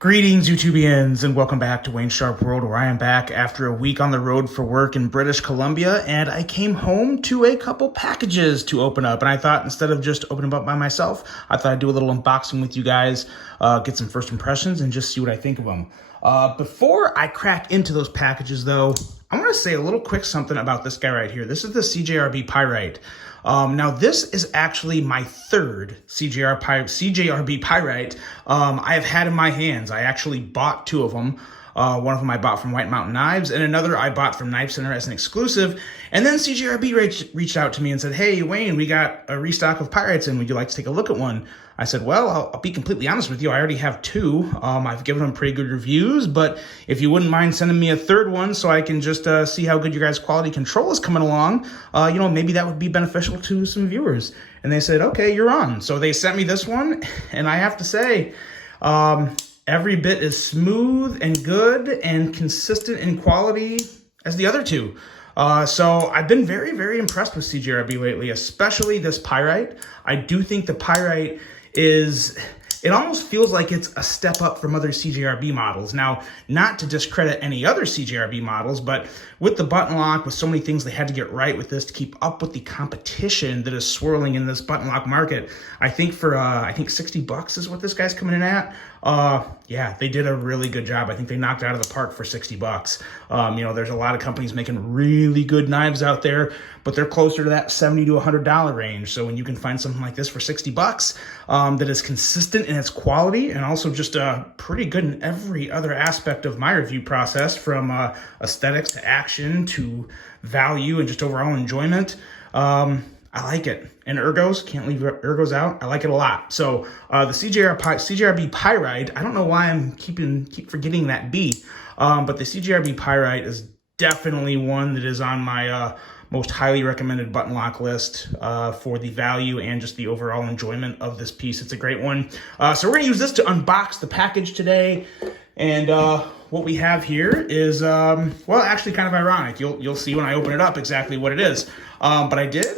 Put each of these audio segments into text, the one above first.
Greetings, YouTubians, and welcome back to Wayne Sharp World, where I am back after a week on the road for work in British Columbia, and I came home to a couple packages to open up, and I thought instead of just opening them up by myself, I thought I'd do a little unboxing with you guys, get some first impressions, and just see what I think of them. Before I crack into those packages, though, I want to say a little quick something about this guy right here. This is the CJRB Pyrite. Now, this is actually my third CJRB Pyrite I have had in my hands. I actually bought two of them. One of them I bought from White Mountain Knives, and another I bought from Knife Center as an exclusive. And then CJRB reached out to me and said, "Hey, Wayne, we got a restock of Pyrites, and would you like to take a look at one?" I said, "Well, I'll be completely honest with you. I already have two. I've given them pretty good reviews, but if you wouldn't mind sending me a third one so I can just see how good your guys' quality control is coming along, maybe that would be beneficial to some viewers." And they said, "Okay, you're on." So they sent me this one, and I have to say, every bit as smooth and good and consistent in quality as the other two. So I've been very, very impressed with CJRB lately, especially this Pyrite. I do think the Pyrite it almost feels like it's a step up from other CJRB models. Now, not to discredit any other CJRB models, but with the button lock, with so many things they had to get right with this to keep up with the competition that is swirling in this button lock market, I think for, $60 is what this guy's coming in at. Yeah, they did a really good job. I think they knocked it out of the park for $60. There's a lot of companies making really good knives out there, but they're closer to that $70 to $100 range. So when you can find something like this for $60, that is consistent in its quality and also just pretty good in every other aspect of my review process, from aesthetics to action to value and just overall enjoyment, I like it. And ergos, can't leave ergos out. I like it a lot. So the CJRB Pyrite, I don't know why I'm keep forgetting that B, but the CJRB Pyrite is definitely one that is on my most highly recommended button lock list for the value and just the overall enjoyment of this piece. It's a great one. So we're gonna use this to unbox the package today. And what we have here is, actually kind of ironic. You'll see when I open it up exactly what it is. But I did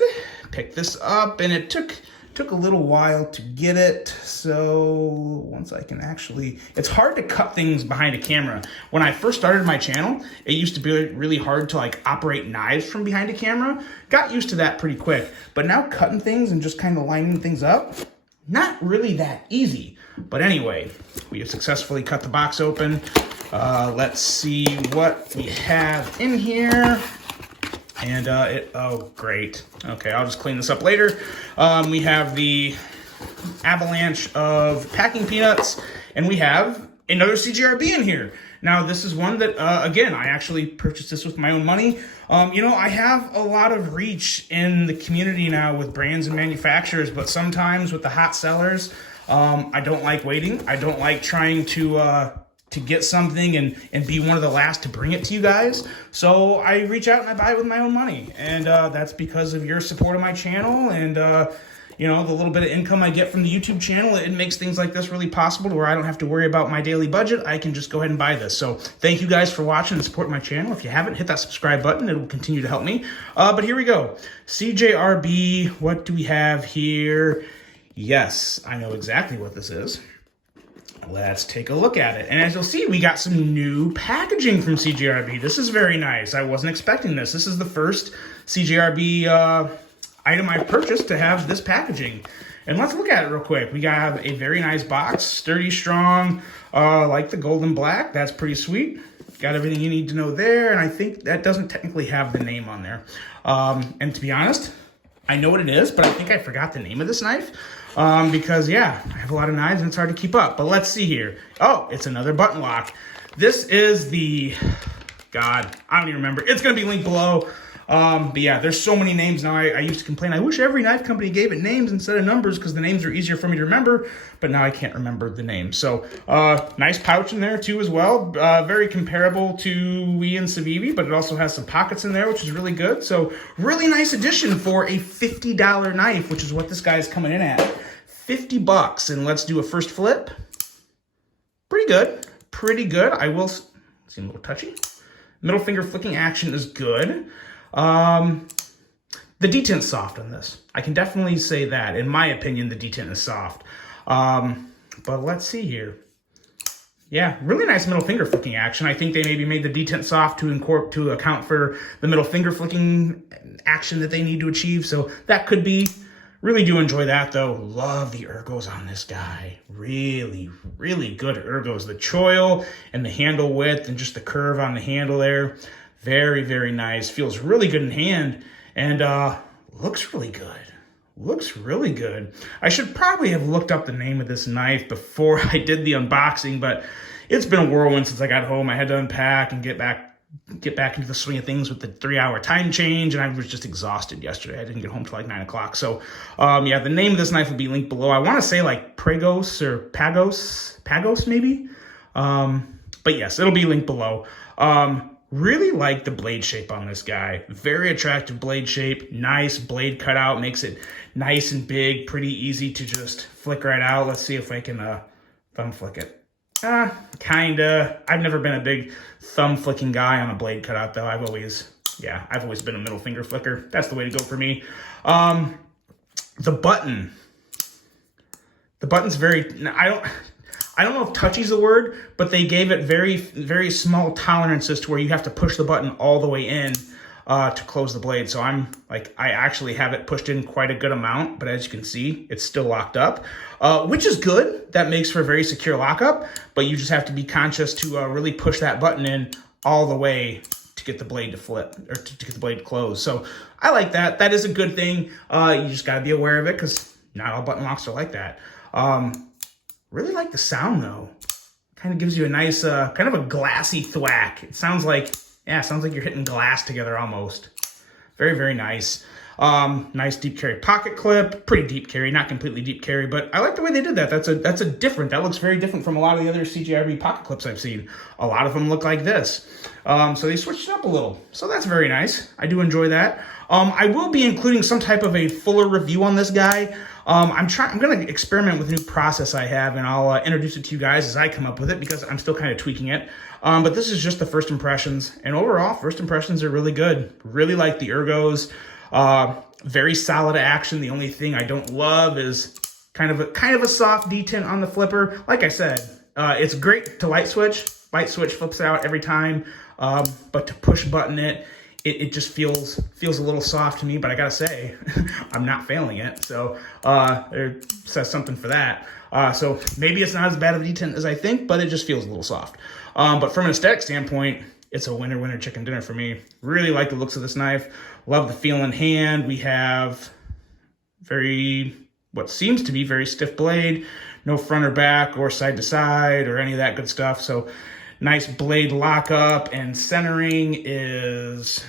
pick this up, and it took a little while to get it. So once I can it's hard to cut things behind a camera. When I first started my channel, it used to be really hard to operate knives from behind a camera. Got used to that pretty quick, but now cutting things and just kind of lining things up, not really that easy. But anyway, we have successfully cut the box open. Let's see what we have in here. And oh, great. Okay, I'll just clean this up later. We have the avalanche of packing peanuts, and we have another CJRB in here. Now, this is one that, again, I actually purchased this with my own money. I have a lot of reach in the community now with brands and manufacturers, but sometimes with the hot sellers, I don't like waiting. I don't like trying to get something and be one of the last to bring it to you guys. So I reach out and I buy it with my own money. And that's because of your support of my channel and, the little bit of income I get from the YouTube channel. It makes things like this really possible to where I don't have to worry about my daily budget. I can just go ahead and buy this. So thank you guys for watching and supporting my channel. If you haven't, hit that subscribe button. It will continue to help me. But here we go. CJRB, what do we have here? Yes, I know exactly what this is. Let's take a look at it. And as you'll see, we got some new packaging from CJRB. This is very nice. I wasn't expecting this. This is the first CJRB item I purchased to have this packaging. And let's look at it real quick. We got a very nice box, sturdy, strong, like the golden black. That's pretty sweet. Got everything you need to know there. And I think that doesn't technically have the name on there. And to be honest, I know what it is, but I think I forgot the name of this knife. Because yeah, I have a lot of knives and it's hard to keep up. But let's see here. Oh, it's another button lock. This is God, I don't even remember. It's going to be linked below. But yeah, there's so many names now. I used to complain, I wish every knife company gave it names instead of numbers because the names are easier for me to remember, but now I can't remember the name. So, nice pouch in there too as well. Very comparable to Wee and Civivi, but it also has some pockets in there, which is really good. So, really nice addition for a $50 knife, which is what this guy is coming in at. $50. And let's do a first flip. Pretty good. Pretty good. I will seem a little touchy. Middle finger flicking action is good. The detent's soft on this. I can definitely say that. In my opinion, the detent is soft. But let's see here. Yeah, really nice middle finger flicking action. I think they maybe made the detent soft to account for the middle finger flicking action that they need to achieve. So that could be. Really do enjoy that though. Love the ergos on this guy. Really, really good ergos. The choil and the handle width and just the curve on the handle there. Very, very nice. Feels really good in hand and looks really good. Looks really good. I should probably have looked up the name of this knife before I did the unboxing, but it's been a whirlwind since I got home. I had to unpack and get back into the swing of things with the 3-hour time change, and I was just exhausted yesterday. I didn't get home till like 9 o'clock. So, yeah, the name of this knife will be linked below. I want to say like Pagos or Pagos maybe. But yes, it'll be linked below. Really like the blade shape on this guy. Very attractive blade shape. Nice blade cutout. Makes it nice and big. Pretty easy to just flick right out. Let's see if I can thumb flick it. Kinda. I've never been a big thumb flicking guy on a blade cutout though. I've always been a middle finger flicker. That's the way to go for me. The button's very, I don't know if touchy's the word, but they gave it very, very small tolerances to where you have to push the button all the way in to close the blade. So I actually have it pushed in quite a good amount, but as you can see, it's still locked up, which is good. That makes for a very secure lockup, but you just have to be conscious to really push that button in all the way to get the blade to flip or to get the blade to close. So I like that. That is a good thing. You just got to be aware of it because not all button locks are like that. Really like the sound though. Kind of gives you a nice, kind of a glassy thwack. It sounds like you're hitting glass together almost. Very, very nice. Nice deep carry pocket clip. Pretty deep carry, not completely deep carry, but I like the way they did that. That looks very different from a lot of the other CJRB pocket clips I've seen. A lot of them look like this. So they switched it up a little. So that's very nice. I do enjoy that. I will be including some type of a fuller review on this guy. I'm going to experiment with a new process I have, and I'll introduce it to you guys as I come up with it because I'm still kind of tweaking it. But this is just the first impressions, and overall, first impressions are really good. Really like the ergos. Very solid action. The only thing I don't love is kind of a soft detent on the flipper. Like I said, it's great to light switch. Light switch flips out every time, but to push button it just feels a little soft to me, but I gotta say, I'm not failing it. So it says something for that. So maybe it's not as bad of a detent as I think, but it just feels a little soft. But from an aesthetic standpoint, it's a winner chicken dinner for me. Really like the looks of this knife. Love the feel in hand. We have what seems to be very stiff blade. No front or back or side to side or any of that good stuff. So nice blade lockup, and centering is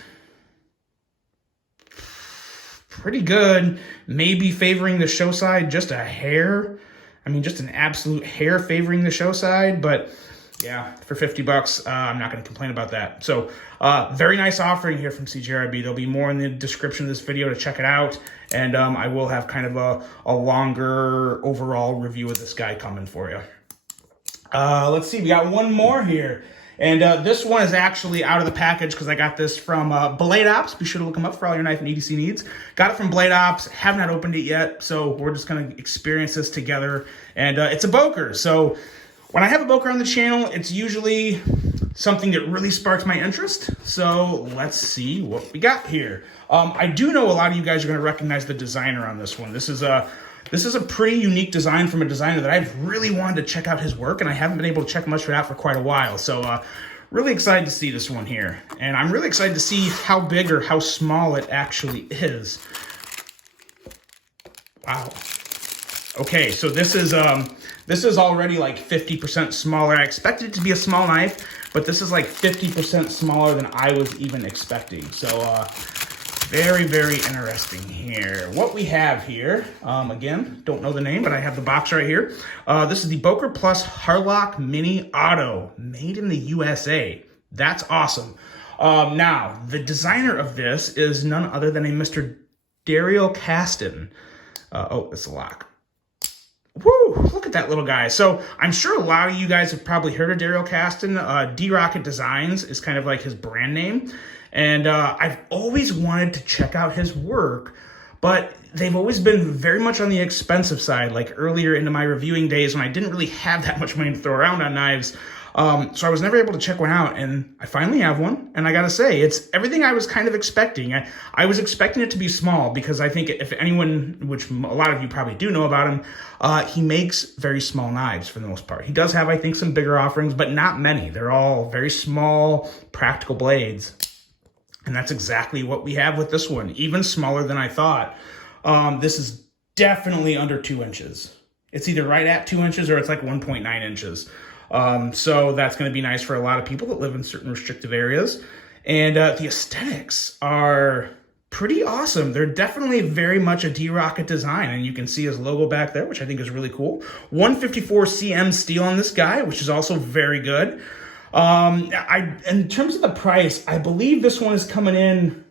pretty good. Maybe favoring the show side just a hair. I mean, just an absolute hair favoring the show side, but yeah, for $50, I'm not going to complain about that. So very nice offering here from CJRB. There'll be more in the description of this video to check it out, and I will have kind of a longer overall review of this guy coming for you. Let's see, we got one more here. And this one is actually out of the package because I got this from Blade Ops. Be sure to look them up for all your knife and EDC needs. Got it from Blade Ops. Have not opened it yet, so we're just going to experience this together. And it's a Boker. So when I have a Boker on the channel, it's usually something that really sparks my interest. So let's see what we got here. I do know a lot of you guys are going to recognize the designer on this one. This is a pretty unique design from a designer that I've really wanted to check out his work, and I haven't been able to check much of it out for quite a while. So really excited to see this one here. And I'm really excited to see how big or how small it actually is. Wow. Okay, so this is already like 50% smaller. I expected it to be a small knife, but this is like 50% smaller than I was even expecting. So very, very interesting here. What we have here, again, don't know the name, but I have the box right here. This is the Boker Plus Harlock Mini Auto, made in the USA. That's awesome. Now, the designer of this is none other than a Mr. Daryl Caston. Oh, it's a lock. Woo, look at that little guy. So I'm sure a lot of you guys have probably heard of Daryl Caston. D-Rocket Designs is kind of like his brand name. And I've always wanted to check out his work, but they've always been very much on the expensive side, like earlier into my reviewing days when I didn't really have that much money to throw around on knives. So I was never able to check one out, and I finally have one, and I gotta say, it's everything I was kind of expecting. I was expecting it to be small because I think if anyone, which a lot of you probably do know about him, he makes very small knives for the most part. He does have, I think, some bigger offerings, but not many. They're all very small, practical blades. And that's exactly what we have with this one, even smaller than I thought. This is definitely under 2 inches. It's either right at 2 inches or it's like 1.9 inches. So that's going to be nice for a lot of people that live in certain restrictive areas. And the aesthetics are pretty awesome. They're definitely very much a D-Rocket design, and you can see his logo back there, which I think is really cool. 154 cm steel on this guy, which is also very good. In terms of the price, I believe this one is coming in,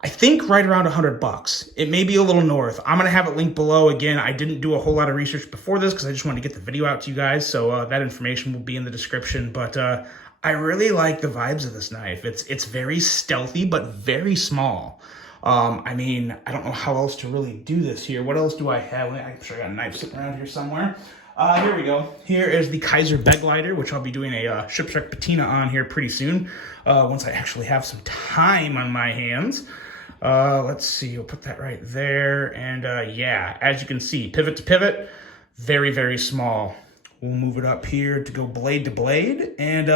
I think right around $100. It may be a little north. I'm going to have it linked below. Again, I didn't do a whole lot of research before this because I just wanted to get the video out to you guys. So that information will be in the description. But I really like the vibes of this knife. It's very stealthy, but very small. I mean, I don't know how else to really do this here. What else do I have? I'm sure I got a knife sitting around here somewhere. Here we go. Here is the Kaiser bed glider, which I'll be doing a shipwreck patina on here pretty soon, once I actually have some time on my hands. Let's see, we'll put that right there. And yeah, as you can see, pivot to pivot, very, very small. We'll move it up here to go blade to blade. And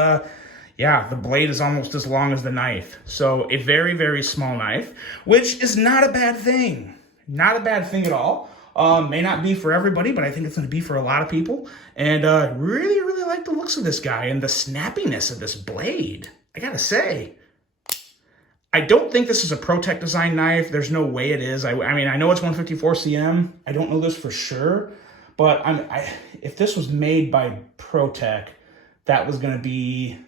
yeah, the blade is almost as long as the knife. So a very, very small knife, which is not a bad thing. Not a bad thing at all. May not be for everybody, but I think it's going to be for a lot of people. And really, really like the looks of this guy and the snappiness of this blade. I gotta say, I don't think this is a ProTech design knife. There's no way it is. I mean, I know it's 154 cm. I don't know this for sure, but if this was made by ProTech, that was going to be,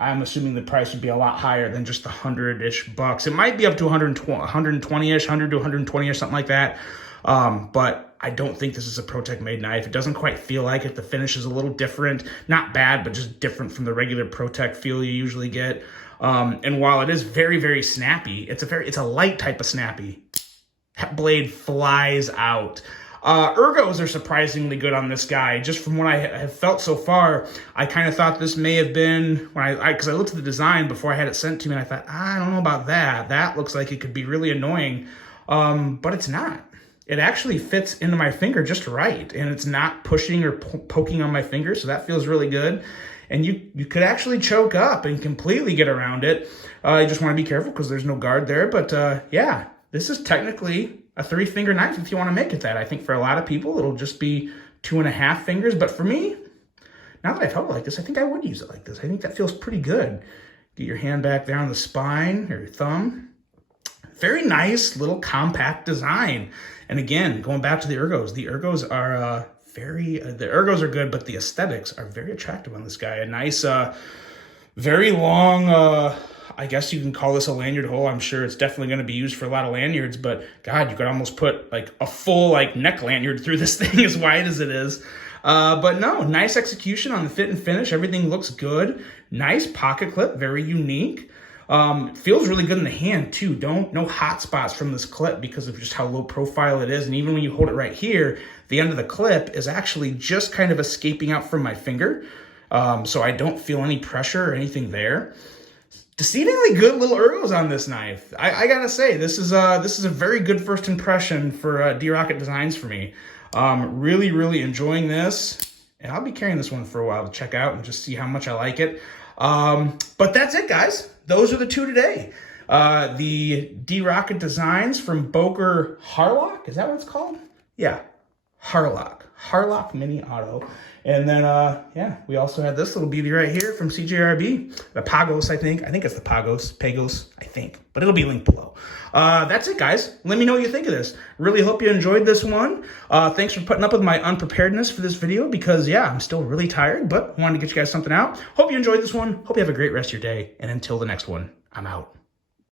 I'm assuming the price would be a lot higher than just the 100-ish bucks. It might be up to 120-ish, 100 to 120 or something like that. But I don't think this is a ProTech made knife. It doesn't quite feel like it. The finish is a little different. Not bad, but just different from the regular ProTech feel you usually get. And while it is very, very snappy, it's a light type of snappy. That blade flies out. Ergos are surprisingly good on this guy. Just from what I have felt so far, I kind of thought this may have been, because I looked at the design before I had it sent to me, and I thought, I don't know about that. That looks like it could be really annoying, but it's not. It actually fits into my finger just right, and it's not pushing or poking on my finger, so that feels really good. And you could actually choke up and completely get around it. You just want to be careful because there's no guard there. But yeah, this is technically a 3-finger knife if you want to make it that. I think for a lot of people, it'll just be 2.5 fingers. But for me, now that I've held it like this, I think I would use it like this. I think that feels pretty good. Get your hand back there on the spine or your thumb. Very nice little compact design. And again, going back to the ergos are the ergos are good, but the aesthetics are very attractive on this guy. A nice, very long, I guess you can call this a lanyard hole. I'm sure it's definitely going to be used for a lot of lanyards, but God, you could almost put like a full neck lanyard through this thing as wide as it is. But no, nice execution on the fit and finish. Everything looks good. Nice pocket clip, very unique. Feels really good in the hand too. No hot spots from this clip because of just how low profile it is. And even when you hold it right here, the end of the clip is actually just kind of escaping out from my finger. So I don't feel any pressure or anything there. Deceivingly good little ergos on this knife. I gotta say, this is a very good first impression for D-Rocket Designs for me. Really, really enjoying this. And I'll be carrying this one for a while to check out and just see how much I like it. But that's it, guys. Those are the two today. The D-Rocket Designs from Boker Harlock. Is that what it's called? Yeah, Harlock. Harlock Mini Auto. And then, yeah, we also have this little beauty right here from CJRB. The Pagos, I think. I think it's the Pagos, I think. But it'll be linked below. That's it, guys. Let me know what you think of this. Really hope you enjoyed this one. Thanks for putting up with my unpreparedness for this video because, yeah, I'm still really tired, but wanted to get you guys something out. Hope you enjoyed this one. Hope you have a great rest of your day. And until the next one, I'm out.